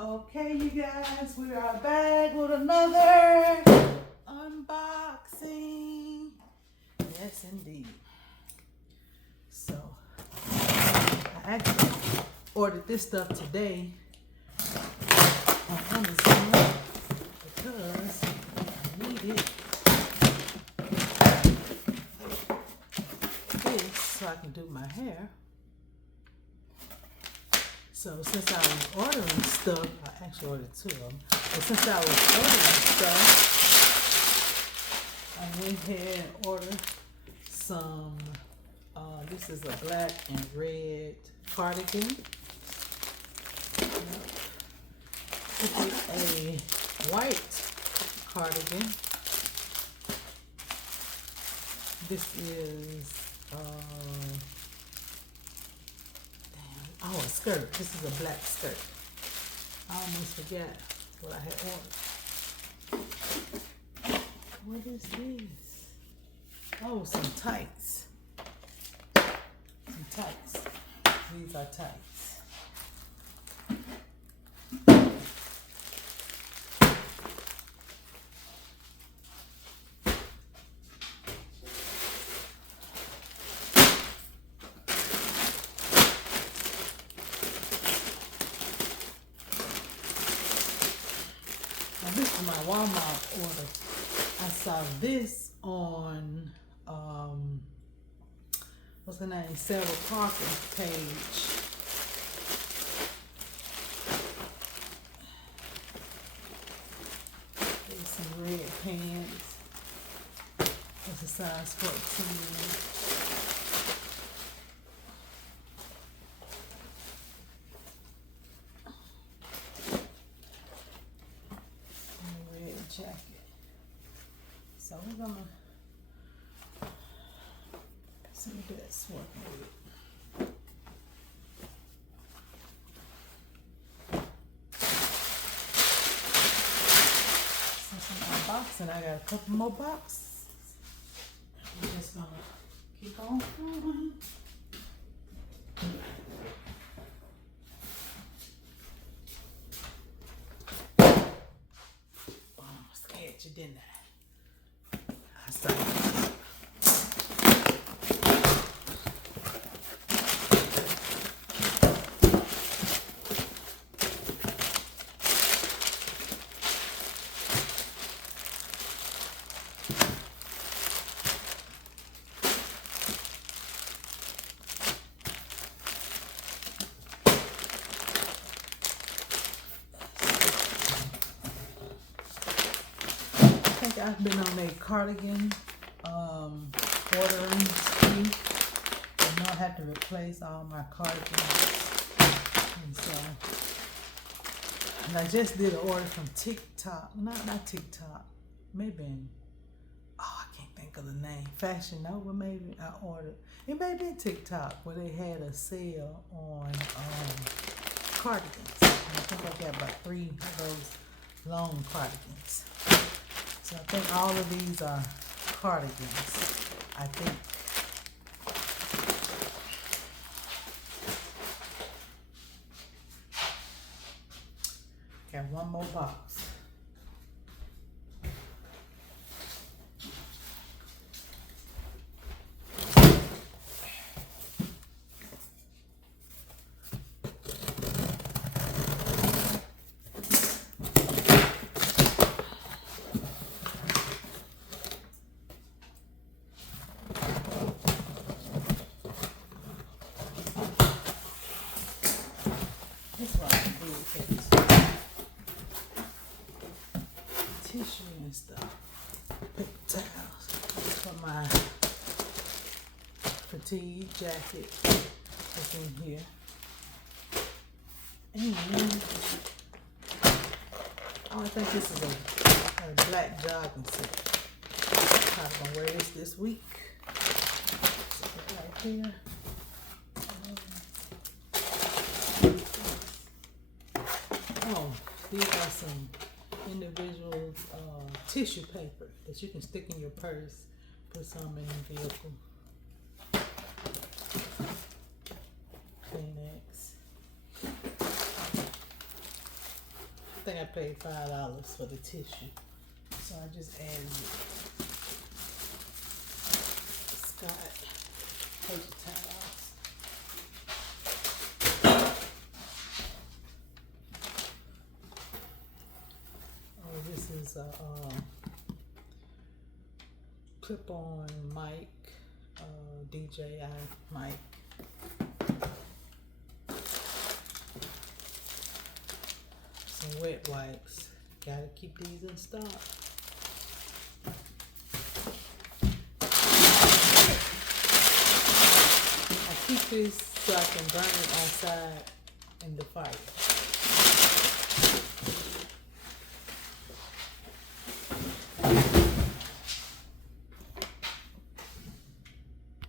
Okay, you guys, we are back with another unboxing. Yes, indeed. So, I actually ordered this stuff today on Amazon because I needed this so I can do my hair. So since I was ordering stuff, I actually ordered two of them, but since I was ordering stuff, I went ahead and ordered some, this is a black and red cardigan. This is a white cardigan. This is, a skirt. This is a black skirt. I almost forgot what I had ordered. What is this? Oh, some tights. Some tights. These are tights. This is my Walmart order. I saw this on what's her name? Sarah Parker's page. There's some red pants. It's a size 14. Jacket. So we're gonna see what that's working with. Since I'm unboxing, I got a couple more boxes. I'm just gonna keep on going. You didn't I saw it. I think I've been on a cardigan ordering spree. I know I have to replace all my cardigans. And I just did an order from TikTok. Not TikTok. Maybe I can't think of the name. Fashion Nova maybe I ordered. It may be TikTok where they had a sale on cardigans. And I think I got about 3 of those long cardigans. So I think all of these are cardigans, I think. Got one more box. This is what I can do with it. Tissue and stuff. Paper towels. For my fatigue jacket that's in here. And I think this is a black jogging set. I'm gonna wear this week. Right here. Oh, these are some individual tissue paper that you can stick in your purse, put some in the vehicle. Kleenex. I think I paid $5 for the tissue. So I just added it. Scott paper towels. Oh, this is a clip-on mic, DJI mic. Some wet wipes. Gotta keep these in stock. I keep this so I can burn it outside in the fire.